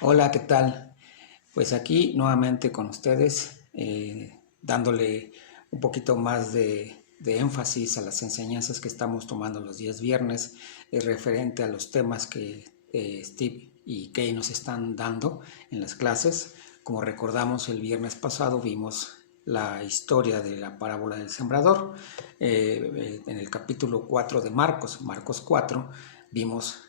Hola, ¿qué tal? Pues aquí nuevamente con ustedes, dándole un poquito más de énfasis a las enseñanzas que estamos tomando los días viernes, referente a los temas que Steve y Kay nos están dando en las clases. Como recordamos, el viernes pasado vimos la historia de la parábola del sembrador. En el capítulo 4 de Marcos 4, vimos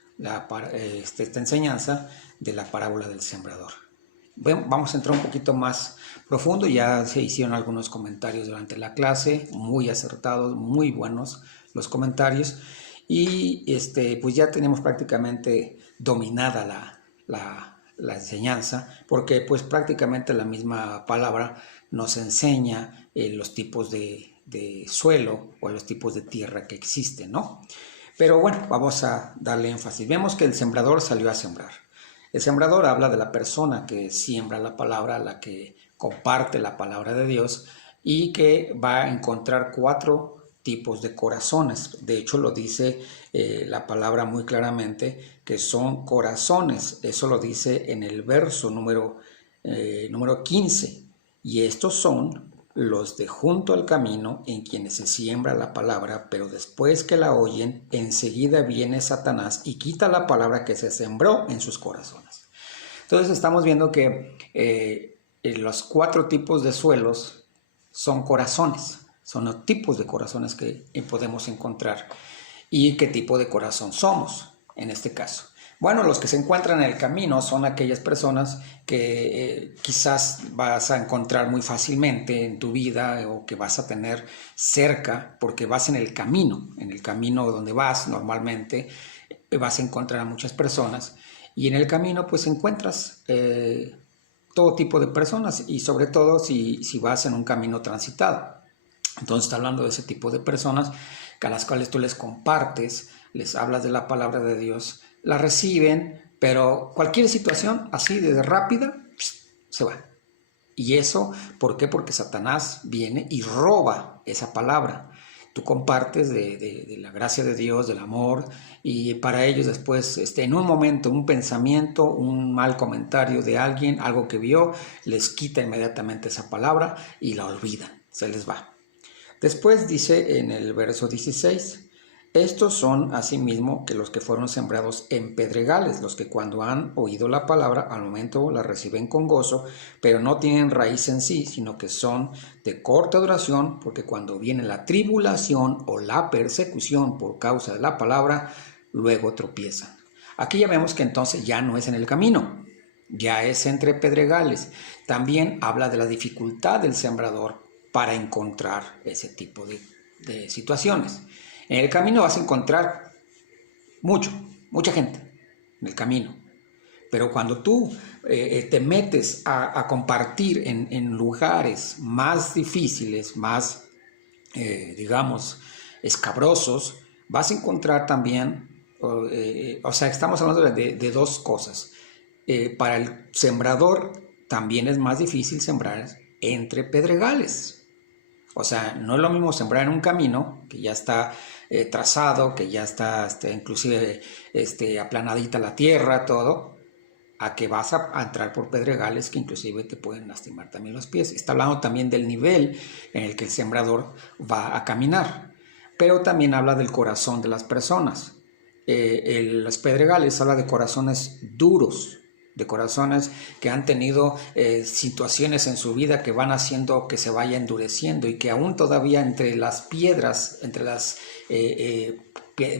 esta enseñanza de la parábola del sembrador. Bueno, vamos a entrar un poquito más profundo. Ya se hicieron algunos comentarios durante la clase, muy acertados, muy buenos los comentarios. Y pues ya tenemos prácticamente dominada la enseñanza, porque pues prácticamente la misma palabra nos enseña los tipos de suelo o los tipos de tierra que existen, ¿no? Pero bueno, vamos a darle énfasis. Vemos que el sembrador salió a sembrar. El sembrador habla de la persona que siembra la palabra, la que comparte la palabra de Dios y que va a encontrar 4 tipos de corazones. De hecho, lo dice la palabra muy claramente, que son corazones. Eso lo dice en el verso número 15. Y estos son los de junto al camino, en quienes se siembra la palabra, pero después que la oyen, enseguida viene Satanás y quita la palabra que se sembró en sus corazones. Entonces estamos viendo que los 4 tipos de suelos son corazones, son los tipos de corazones que podemos encontrar. ¿Y qué tipo de corazón somos en este caso? Bueno, los que se encuentran en el camino son aquellas personas que quizás vas a encontrar muy fácilmente en tu vida o que vas a tener cerca porque vas en el camino donde vas normalmente vas a encontrar a muchas personas y en el camino pues encuentras todo tipo de personas y sobre todo si vas en un camino transitado. Entonces está hablando de ese tipo de personas a las cuales tú les compartes, les hablas de la palabra de Dios, la reciben, pero cualquier situación así de rápida, se va. ¿Y eso por qué? Porque Satanás viene y roba esa palabra. Tú compartes de la gracia de Dios, del amor, y para ellos después, en un momento, un pensamiento, un mal comentario de alguien, algo que vio, les quita inmediatamente esa palabra y la olvidan, se les va. Después dice en el verso 16, estos son asimismo que los que fueron sembrados en pedregales, los que cuando han oído la palabra al momento la reciben con gozo, pero no tienen raíz en sí, sino que son de corta duración, porque cuando viene la tribulación o la persecución por causa de la palabra, luego tropiezan. Aquí ya vemos que entonces ya no es en el camino, ya es entre pedregales. También habla de la dificultad del sembrador para encontrar ese tipo de situaciones. En el camino vas a encontrar mucha gente en el camino. Pero cuando tú te metes a compartir en lugares más difíciles, más, digamos, escabrosos, vas a encontrar también, o sea, estamos hablando de 2 cosas. Para el sembrador también es más difícil sembrar entre pedregales. O sea, no es lo mismo sembrar en un camino que ya está trazado, que ya está inclusive aplanadita la tierra, todo, a que vas a entrar por pedregales que inclusive te pueden lastimar también los pies. Está hablando también del nivel en el que el sembrador va a caminar, pero también habla del corazón de las personas. Los pedregales habla de corazones duros, de corazones que han tenido situaciones en su vida que van haciendo que se vaya endureciendo y que aún todavía entre las piedras, entre las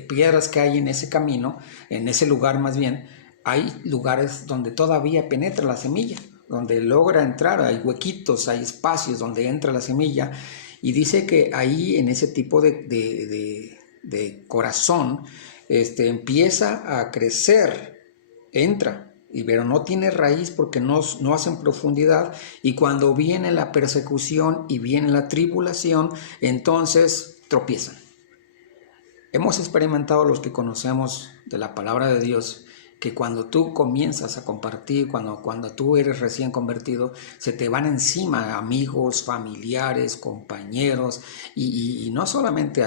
piedras que hay en ese camino, en ese lugar más bien, hay lugares donde todavía penetra la semilla, donde logra entrar, hay huequitos, hay espacios donde entra la semilla y dice que ahí en ese tipo de corazón empieza a crecer, entra, pero no tiene raíz porque no hace en profundidad y cuando viene la persecución y viene la tribulación, entonces tropiezan. Hemos experimentado los que conocemos de la palabra de Dios que cuando tú comienzas a compartir, cuando tú eres recién convertido, se te van encima amigos, familiares, compañeros y no solamente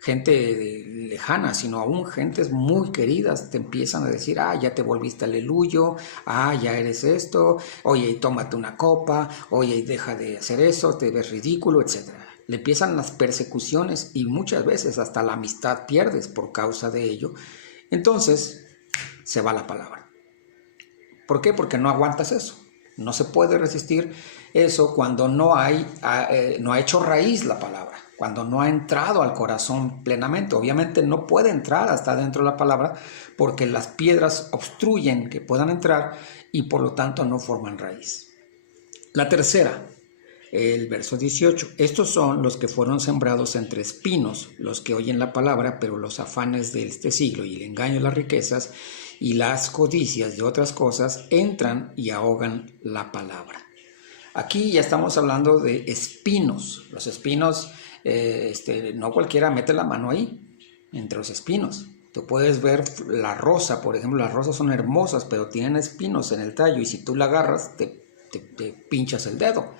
gente lejana, sino aún gentes muy queridas te empiezan a decir, ya te volviste aleluyo, ya eres esto, oye, tómate una copa, oye, deja de hacer eso, te ves ridículo, etc. Le empiezan las persecuciones y muchas veces hasta la amistad pierdes por causa de ello. Entonces se va la palabra. ¿Por qué? Porque no aguantas eso. No se puede resistir eso cuando no ha hecho raíz la palabra, cuando no ha entrado al corazón plenamente. Obviamente no puede entrar hasta dentro de la palabra porque las piedras obstruyen que puedan entrar y por lo tanto no forman raíz. La tercera, el verso 18. Estos son los que fueron sembrados entre espinos, los que oyen la palabra, pero los afanes de este siglo y el engaño de las riquezas y las codicias de otras cosas entran y ahogan la palabra. Aquí ya estamos hablando de espinos. Los espinos, no cualquiera mete la mano ahí, entre los espinos. Tú puedes ver la rosa, por ejemplo, las rosas son hermosas, pero tienen espinos en el tallo y si tú la agarras, te pinchas el dedo.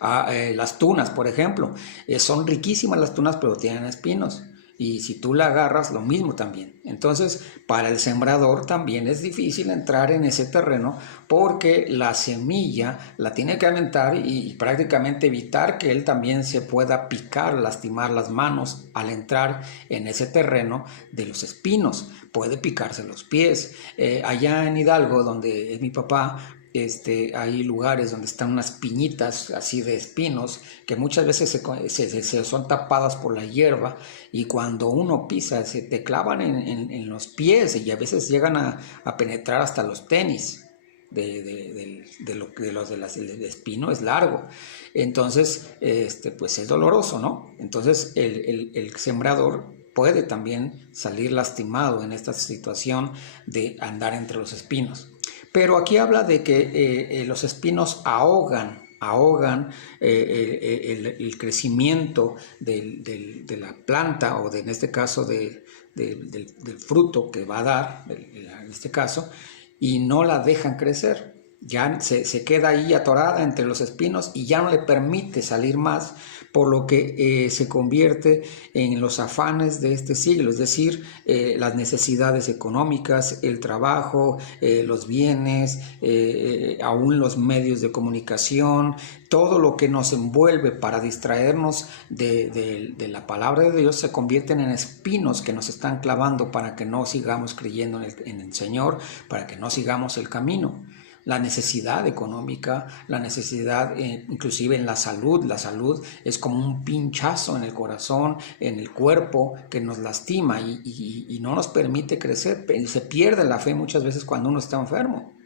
Las tunas, por ejemplo, son riquísimas las tunas, pero tienen espinos. Y si tú la agarras, lo mismo también. Entonces, para el sembrador también es difícil entrar en ese terreno porque la semilla la tiene que aventar y prácticamente evitar que él también se pueda picar, lastimar las manos al entrar en ese terreno de los espinos. Puede picarse los pies. Allá en Hidalgo, donde es mi papá, hay lugares donde están unas piñitas así de espinos que muchas veces se son tapadas por la hierba y cuando uno pisa se te clavan en los pies y a veces llegan a penetrar hasta los tenis el espino es largo, entonces pues es doloroso, ¿no? Entonces el sembrador puede también salir lastimado en esta situación de andar entre los espinos. Pero aquí habla de que los espinos ahogan el crecimiento de la planta o en este caso del fruto que va a dar, en este caso, y no la dejan crecer. Ya se queda ahí atorada entre los espinos y ya no le permite salir más, por lo que se convierte en los afanes de este siglo, es decir, las necesidades económicas, el trabajo, los bienes, aún los medios de comunicación, todo lo que nos envuelve para distraernos de la palabra de Dios se convierten en espinos que nos están clavando para que no sigamos creyendo en el Señor, para que no sigamos el camino. La necesidad económica, la necesidad inclusive en la salud es como un pinchazo en el corazón, en el cuerpo que nos lastima y no nos permite crecer. Se pierde la fe muchas veces cuando uno está enfermo.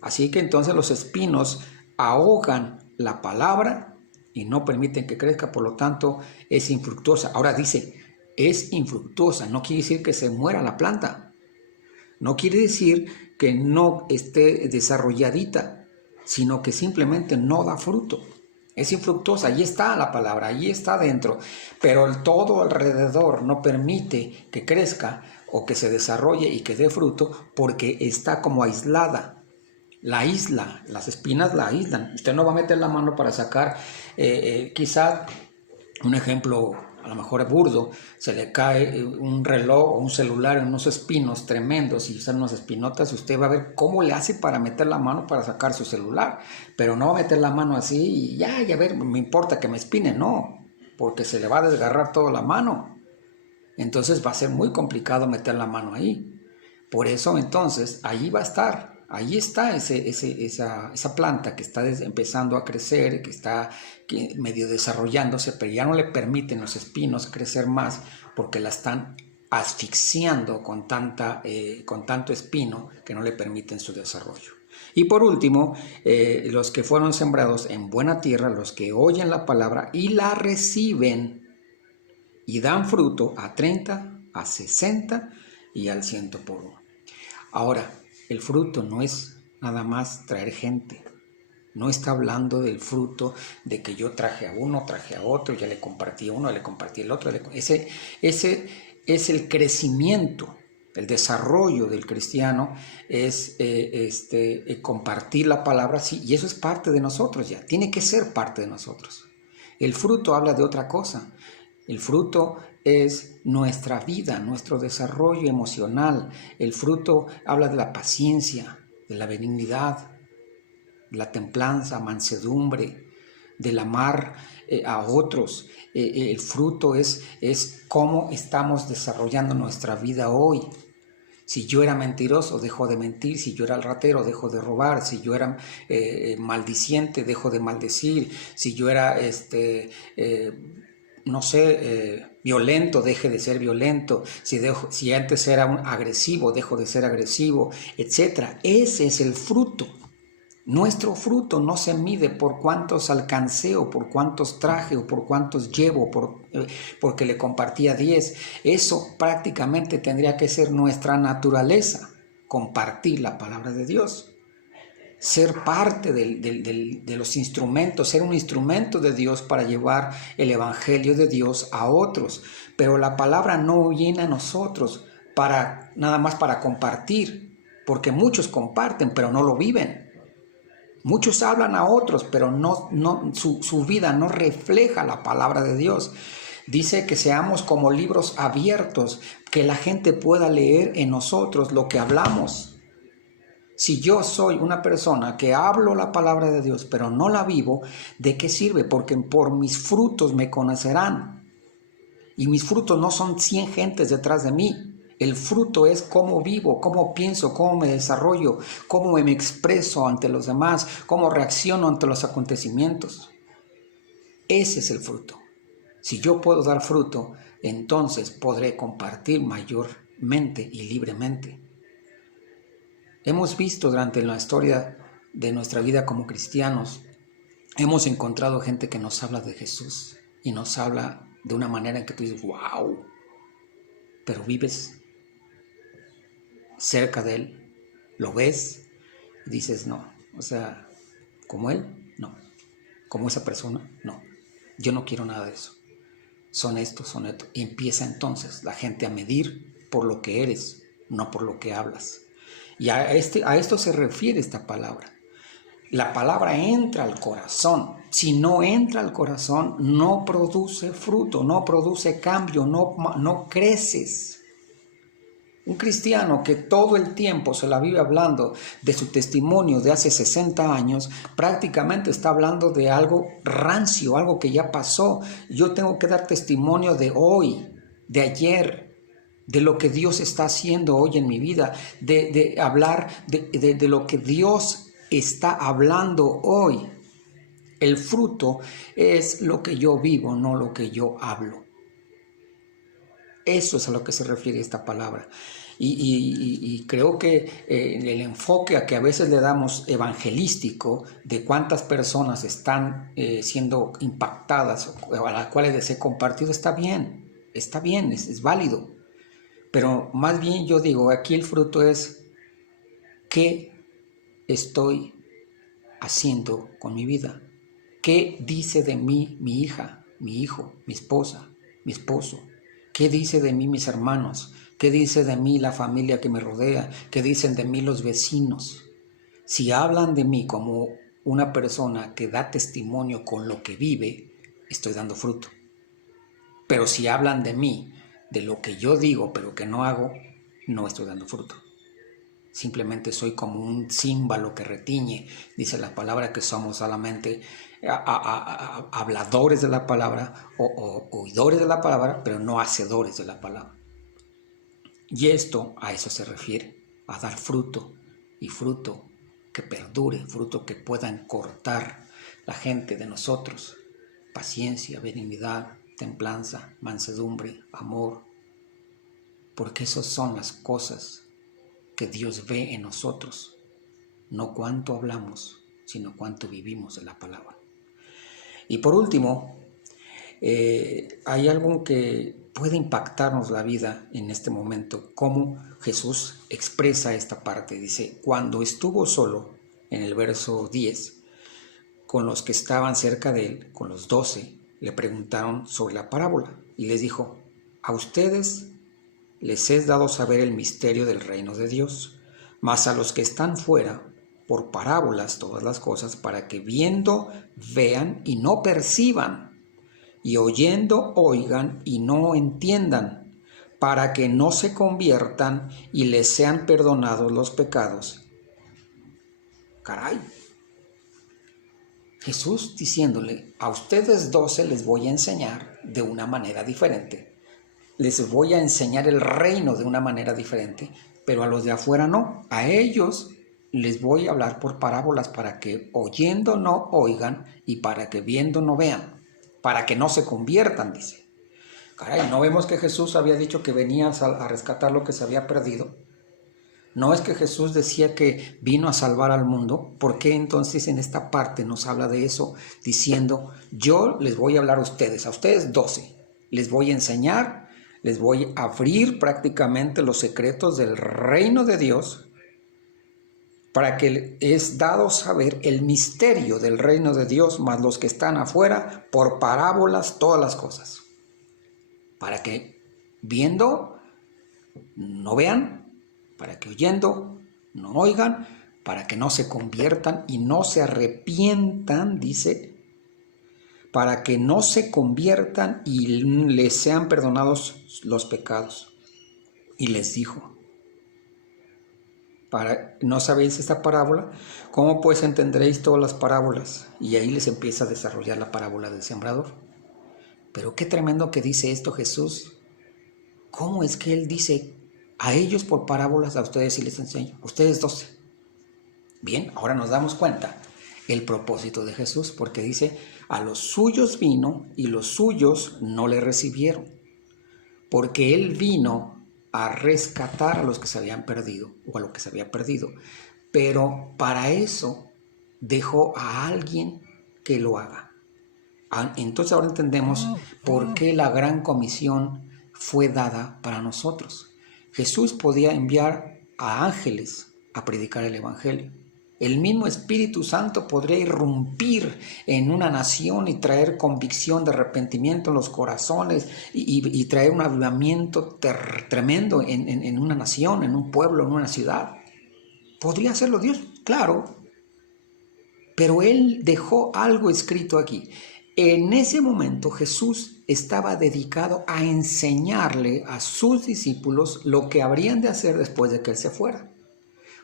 Así que entonces los espinos ahogan la palabra y no permiten que crezca, por lo tanto es infructuosa. Ahora dice, es infructuosa, no quiere decir que se muera la planta, no quiere decir que no esté desarrolladita, sino que simplemente no da fruto. Es infructuosa, ahí está la palabra, ahí está dentro, pero el todo alrededor no permite que crezca o que se desarrolle y que dé fruto porque está como aislada. La isla, las espinas la aíslan. Usted no va a meter la mano para sacar, quizá un ejemplo a lo mejor burdo, se le cae un reloj o un celular en unos espinos tremendos y son unas espinotas, usted va a ver cómo le hace para meter la mano para sacar su celular, pero no va a meter la mano así y a ver, me importa que me espine, no, porque se le va a desgarrar toda la mano. Entonces va a ser muy complicado meter la mano ahí. Por eso entonces ahí va a estar. Ahí está esa planta que está empezando a crecer, que está medio desarrollándose, pero ya no le permiten los espinos crecer más porque la están asfixiando con tanto espino que no le permiten su desarrollo. Y por último, los que fueron sembrados en buena tierra, los que oyen la palabra y la reciben y dan fruto a 30, a 60 y al 100 por uno. Ahora, el fruto no es nada más traer gente. No está hablando del fruto de que yo traje a uno, traje a otro, ya le compartí a uno, le compartí al otro. Ese es el crecimiento, el desarrollo del cristiano, es compartir la palabra, sí, y eso es parte de nosotros ya, tiene que ser parte de nosotros. El fruto habla de otra cosa. El fruto es nuestra vida, nuestro desarrollo emocional. El fruto habla de la paciencia, de la benignidad, de la templanza, mansedumbre, del amar a otros. El fruto es cómo estamos desarrollando nuestra vida hoy. Si yo era mentiroso, dejo de mentir. Si yo era el ratero, dejo de robar. Si yo era maldiciente, dejo de maldecir. Si yo era, violento, deje de ser violento. Si antes era un agresivo, dejo de ser agresivo, etc. Ese es el fruto. Nuestro fruto no se mide por cuántos alcancé o por cuántos traje o por cuántos llevo, porque le compartí a 10. Eso prácticamente tendría que ser nuestra naturaleza, compartir la palabra de Dios, ser parte de los instrumentos, ser un instrumento de Dios para llevar el evangelio de Dios a otros. Pero la palabra no viene a nosotros nada más para compartir, porque muchos comparten pero no lo viven. Muchos hablan a otros, pero su vida no refleja la palabra de Dios. Dice que seamos como libros abiertos, que la gente pueda leer en nosotros lo que hablamos. Si yo soy una persona que hablo la palabra de Dios, pero no la vivo, ¿de qué sirve? Porque por mis frutos me conocerán. Y mis frutos no son 100 gentes detrás de mí. El fruto es cómo vivo, cómo pienso, cómo me desarrollo, cómo me expreso ante los demás, cómo reacciono ante los acontecimientos. Ese es el fruto. Si yo puedo dar fruto, entonces podré compartir mayormente y libremente. Hemos visto durante la historia de nuestra vida como cristianos, hemos encontrado gente que nos habla de Jesús y nos habla de una manera en que tú dices, wow, pero vives cerca de Él, lo ves y dices, no, como Él, no, como esa persona, no, yo no quiero nada de eso, son estos. Y empieza entonces la gente a medir por lo que eres, no por lo que hablas. Y a esto se refiere esta palabra. La palabra entra al corazón. Si no entra al corazón, no produce fruto, no produce cambio, no creces. Un cristiano que todo el tiempo se la vive hablando de su testimonio de hace 60 años, prácticamente está hablando de algo rancio, algo que ya pasó. Yo tengo que dar testimonio de hoy, de ayer, de lo que Dios está haciendo hoy en mi vida, de hablar de lo que Dios está hablando hoy. El fruto es lo que yo vivo, no lo que yo hablo. Eso es a lo que se refiere esta palabra. Y creo que el enfoque a que a veces le damos evangelístico de cuántas personas están siendo impactadas o a las cuales les he compartido está bien, es válido. Pero más bien yo digo, aquí el fruto es ¿qué estoy haciendo con mi vida? ¿Qué dice de mí mi hija, mi hijo, mi esposa, mi esposo? ¿Qué dice de mí mis hermanos? ¿Qué dice de mí la familia que me rodea? ¿Qué dicen de mí los vecinos? Si hablan de mí como una persona que da testimonio con lo que vive, estoy dando fruto. Pero si hablan de mí, de lo que yo digo pero que no hago, no estoy dando fruto. Simplemente soy como un címbalo que retiñe. Dice la palabra que somos solamente habladores de la palabra o oidores de la palabra, pero no hacedores de la palabra. Y a eso se refiere, a dar fruto, y fruto que perdure, fruto que puedan cortar la gente de nosotros. Paciencia, benignidad, templanza, mansedumbre, amor, porque esas son las cosas que Dios ve en nosotros, no cuánto hablamos, sino cuánto vivimos de la palabra. Y por último, hay algo que puede impactarnos la vida en este momento, cómo Jesús expresa esta parte. Dice, cuando estuvo solo, en el verso 10, con los que estaban cerca de él, con los 12, le preguntaron sobre la parábola y les dijo, a ustedes les es dado saber el misterio del reino de Dios, mas a los que están fuera, por parábolas todas las cosas, para que viendo vean y no perciban, y oyendo oigan y no entiendan, para que no se conviertan y les sean perdonados los pecados. Caray. Jesús diciéndole, a ustedes 12 les voy a enseñar de una manera diferente. Les voy a enseñar el reino de una manera diferente, pero a los de afuera no. A ellos les voy a hablar por parábolas para que oyendo no oigan y para que viendo no vean, para que no se conviertan, dice. Caray, ¿no vemos que Jesús había dicho que venía a rescatar lo que se había perdido? ¿No es que Jesús decía que vino a salvar al mundo? ¿Por qué entonces en esta parte nos habla de eso? Diciendo, yo les voy a hablar a ustedes 12, les voy a enseñar, les voy a abrir prácticamente los secretos del reino de Dios, para que es dado saber el misterio del reino de Dios, más los que están afuera, por parábolas, todas las cosas. Para que viendo no vean, para que oyendo no oigan, para que no se conviertan y no se arrepientan, dice, para que no se conviertan y les sean perdonados los pecados. Y les dijo, ¿no sabéis esta parábola? ¿Cómo pues entenderéis todas las parábolas? Y ahí les empieza a desarrollar la parábola del sembrador. Pero qué tremendo que dice esto Jesús. ¿Cómo es que Él dice, a ellos por parábolas, a ustedes sí les enseño, ustedes 12? Bien, ahora nos damos cuenta el propósito de Jesús, porque dice, a los suyos vino y los suyos no le recibieron, porque Él vino a rescatar a los que se habían perdido, o a lo que se había perdido, pero para eso dejó a alguien que lo haga. Entonces ahora entendemos por qué la gran comisión fue dada para nosotros. Jesús podía enviar a ángeles a predicar el evangelio. El mismo Espíritu Santo podría irrumpir en una nación y traer convicción de arrepentimiento en los corazones y traer un avivamiento tremendo en una nación, en un pueblo, en una ciudad. ¿Podría hacerlo Dios? Claro. Pero Él dejó algo escrito aquí. En ese momento Jesús estaba dedicado a enseñarle a sus discípulos lo que habrían de hacer después de que Él se fuera.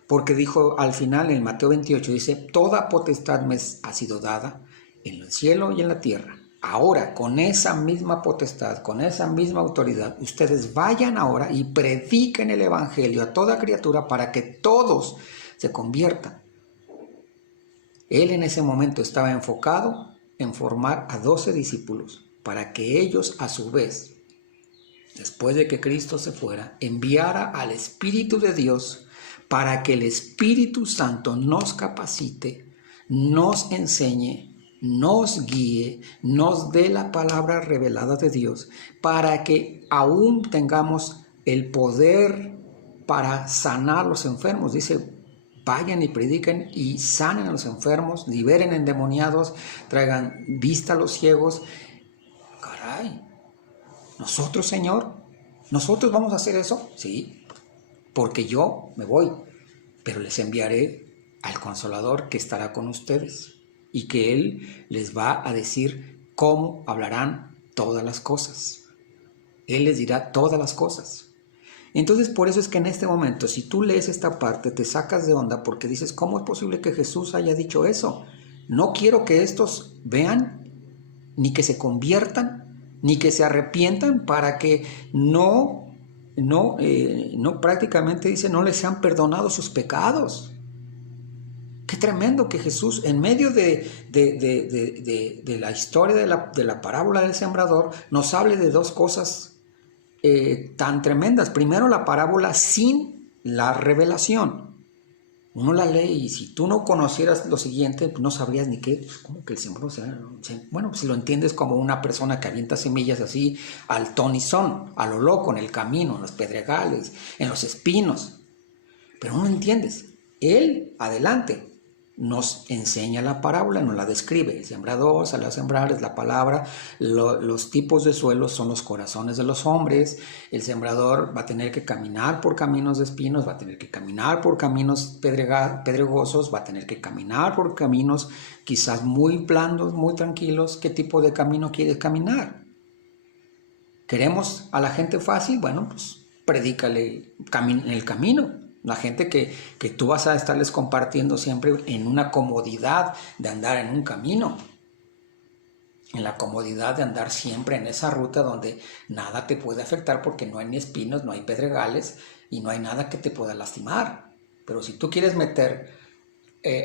Porque dijo al final en Mateo 28, dice, toda potestad me ha sido dada en el cielo y en la tierra. Ahora, con esa misma potestad, con esa misma autoridad, ustedes vayan ahora y prediquen el evangelio a toda criatura para que todos se conviertan. Él en ese momento estaba enfocado en formar a 12 discípulos para que ellos a su vez, después de que Cristo se fuera, enviara al Espíritu de Dios para que el Espíritu Santo nos capacite, nos enseñe, nos guíe, nos dé la palabra revelada de Dios, para que aún tengamos el poder para sanar a los enfermos. Dice, vayan y prediquen y sanen a los enfermos, liberen endemoniados, traigan vista a los ciegos. Caray, ¿nosotros, Señor? ¿Nosotros vamos a hacer eso? Sí, porque yo me voy, pero les enviaré al Consolador que estará con ustedes y que Él les va a decir cómo hablarán todas las cosas. Él les dirá todas las cosas. Entonces, por eso es que en este momento, si tú lees esta parte, te sacas de onda porque dices, ¿cómo es posible que Jesús haya dicho eso? No quiero que estos vean, ni que se conviertan, ni que se arrepientan para que no prácticamente dice, no les sean perdonados sus pecados. Qué tremendo que Jesús, en medio de la historia de la parábola del sembrador, nos hable de dos cosas tan tremendas. Primero, la parábola sin la revelación. Uno la lee y si tú no conocieras lo siguiente, no sabrías ni qué, como que el sembrador, bueno, si lo entiendes como una persona que avienta semillas así al ton y son, a lo loco, en el camino, en los pedregales, en los espinos, pero no entiendes. Él, adelante, nos enseña la parábola, nos la describe. El sembrador salió a sembrar, es la palabra. Los tipos de suelos son los corazones de los hombres. El sembrador va a tener que caminar por caminos de espinos, va a tener que caminar por caminos pedregosos, va a tener que caminar por caminos quizás muy blandos, muy tranquilos. ¿Qué tipo de camino quieres caminar? ¿Queremos a la gente fácil? Bueno, pues predícale el camino. La gente que tú vas a estarles compartiendo siempre en una comodidad de andar en un camino. En la comodidad de andar siempre en esa ruta donde nada te puede afectar porque no hay ni espinos, no hay pedregales y no hay nada que te pueda lastimar. Pero si tú quieres meter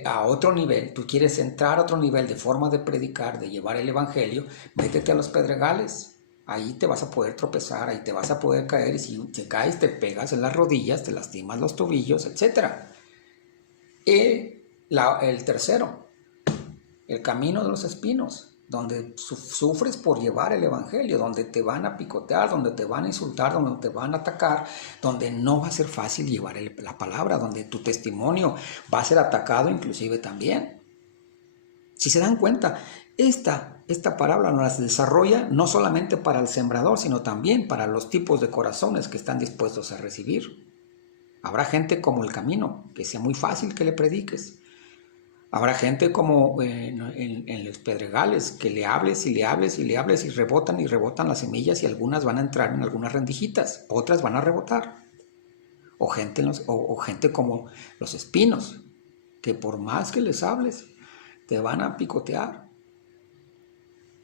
a otro nivel, tú quieres entrar a otro nivel de forma de predicar, de llevar el evangelio, métete a los pedregales. Ahí te vas a poder tropezar, ahí te vas a poder caer y si te caes te pegas en las rodillas, te lastimas los tobillos, etc. El tercero, el camino de los espinos, donde sufres por llevar el evangelio, donde te van a picotear, donde te van a insultar, donde te van a atacar, donde no va a ser fácil llevar la palabra, donde tu testimonio va a ser atacado inclusive también. Si se dan cuenta, esta parábola nos desarrolla no solamente para el sembrador, sino también para los tipos de corazones que están dispuestos a recibir. Habrá gente como el camino, que sea muy fácil que le prediques. Habrá gente como en los pedregales, que le hables y le hables y le hables y rebotan las semillas y algunas van a entrar en algunas rendijitas, otras van a rebotar. O gente como los espinos, que por más que les hables, te van a picotear.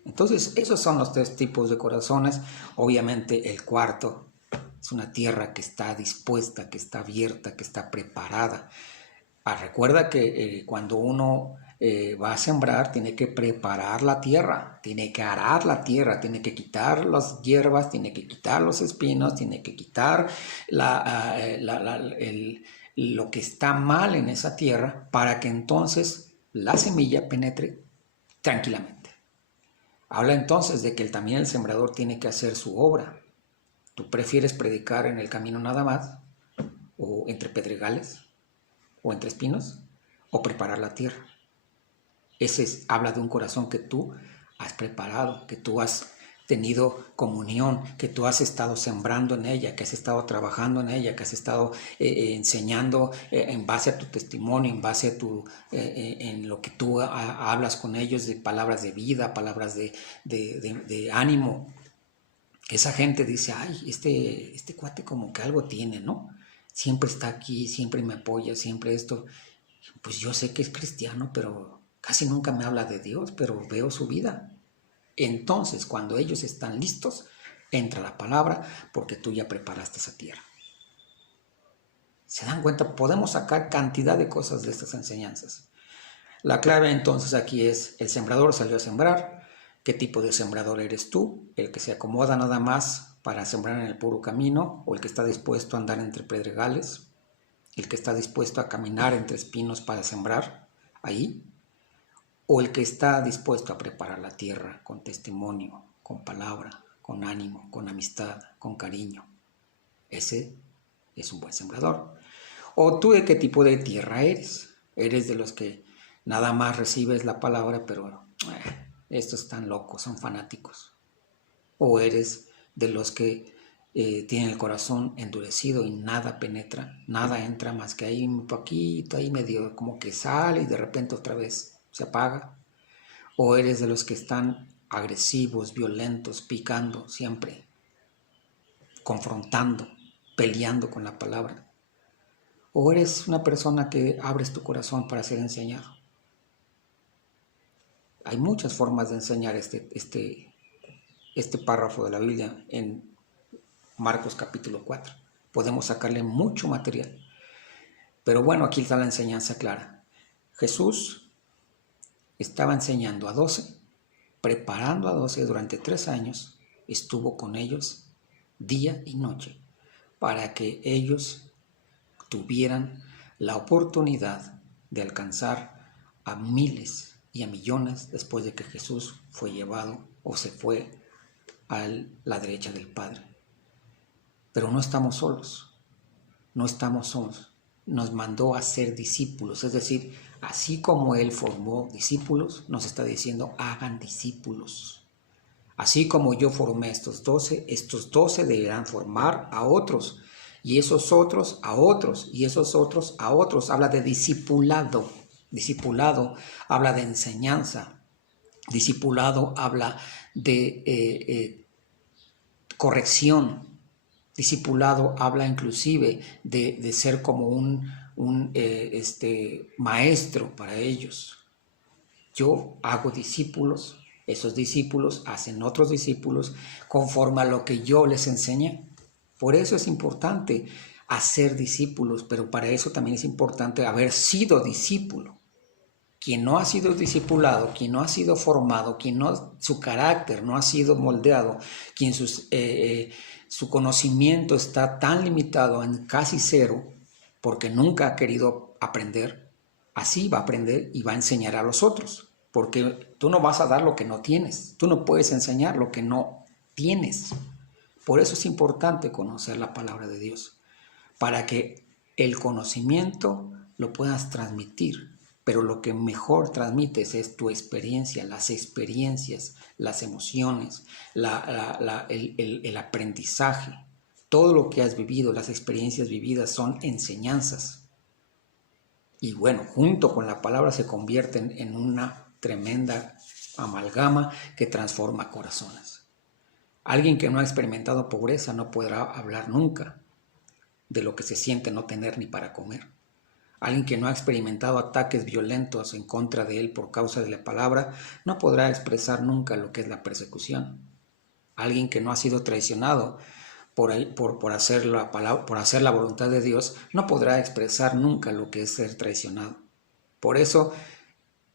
Entonces, esos son los tres tipos de corazones. Obviamente, el cuarto es una tierra que está dispuesta, que está abierta, que está preparada. Recuerda que cuando uno va a sembrar, tiene que preparar la tierra, tiene que arar la tierra, tiene que quitar las hierbas, tiene que quitar los espinos, tiene que quitar lo que está mal en esa tierra para que entonces la semilla penetre tranquilamente. Habla entonces de que también el sembrador tiene que hacer su obra. ¿Tú prefieres predicar en el camino nada más? ¿O entre pedregales? ¿O entre espinos? ¿O preparar la tierra? Habla de un corazón que tú has preparado, que tú has tenido comunión, que tú has estado sembrando en ella, que has estado trabajando en ella, que has estado enseñando en base a tu testimonio, en base a en lo que tú hablas con ellos, de palabras de vida, palabras de ánimo. Esa gente dice, ay, este cuate como que algo tiene, ¿no? Siempre está aquí, siempre me apoya, siempre esto. Pues yo sé que es cristiano, pero casi nunca me habla de Dios, pero veo su vida. Entonces, cuando ellos están listos, entra la palabra porque tú ya preparaste esa tierra. ¿Se dan cuenta? Podemos sacar cantidad de cosas de estas enseñanzas. La clave entonces aquí es, el sembrador salió a sembrar. ¿Qué tipo de sembrador eres tú? ¿El que se acomoda nada más para sembrar en el puro camino o el que está dispuesto a andar entre pedregales? ¿El que está dispuesto a caminar entre espinos para sembrar ahí? ¿O el que está dispuesto a preparar la tierra con testimonio, con palabra, con ánimo, con amistad, con cariño? Ese es un buen sembrador. ¿O tú de qué tipo de tierra eres? ¿Eres de los que nada más recibes la palabra, pero estos están locos, son fanáticos? ¿O eres de los que tienen el corazón endurecido y nada penetra, nada entra más que ahí un poquito, ahí medio como que sale y de repente otra vez se apaga? ¿O eres de los que están agresivos, violentos, picando siempre, confrontando, peleando con la palabra? ¿O eres una persona que abres tu corazón para ser enseñado? Hay muchas formas de enseñar este párrafo de la Biblia en Marcos capítulo 4. Podemos sacarle mucho material. Pero bueno, aquí está la enseñanza clara. Jesús estaba enseñando a 12, preparando a 12 durante 3 años, estuvo con ellos día y noche para que ellos tuvieran la oportunidad de alcanzar a miles y a millones después de que Jesús fue llevado o se fue a la derecha del Padre. Pero no estamos solos, no estamos solos. Nos mandó a ser discípulos, es decir, así como Él formó discípulos, nos está diciendo, hagan discípulos. Así como yo formé estos 12 deberán formar a otros, y esos otros a otros, y esos otros a otros. Habla de discipulado. Discipulado habla de enseñanza. Discipulado habla de corrección. Discipulado habla inclusive de ser como un maestro para ellos. Yo hago discípulos, esos discípulos hacen otros discípulos conforme a lo que yo les enseñé. Por eso es importante hacer discípulos, pero para eso también es importante haber sido discípulo. Quien no ha sido discipulado, quien no ha sido formado, su carácter no ha sido moldeado, quien su conocimiento está tan limitado en casi cero, porque nunca ha querido aprender, así va a aprender y va a enseñar a los otros. Porque tú no vas a dar lo que no tienes, tú no puedes enseñar lo que no tienes. Por eso es importante conocer la palabra de Dios, para que el conocimiento lo puedas transmitir. Pero lo que mejor transmites es tu experiencia, las experiencias, las emociones, el aprendizaje. Todo lo que has vivido, las experiencias vividas son enseñanzas. Y bueno, junto con la palabra se convierten en una tremenda amalgama que transforma corazones. Alguien que no ha experimentado pobreza no podrá hablar nunca de lo que se siente no tener ni para comer. Alguien que no ha experimentado ataques violentos en contra de él por causa de la palabra no podrá expresar nunca lo que es la persecución. Alguien que no ha sido traicionado por hacer la voluntad de Dios no podrá expresar nunca lo que es ser traicionado. Por eso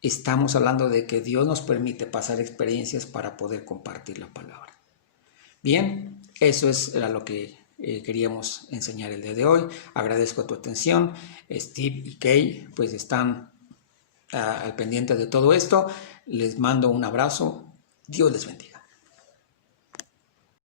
estamos hablando de que Dios nos permite pasar experiencias para poder compartir la palabra. Bien, eso era lo que queríamos enseñar el día de hoy. Agradezco tu atención. Steve y Kay pues están al pendiente de todo esto. Les mando un abrazo. Dios les bendiga.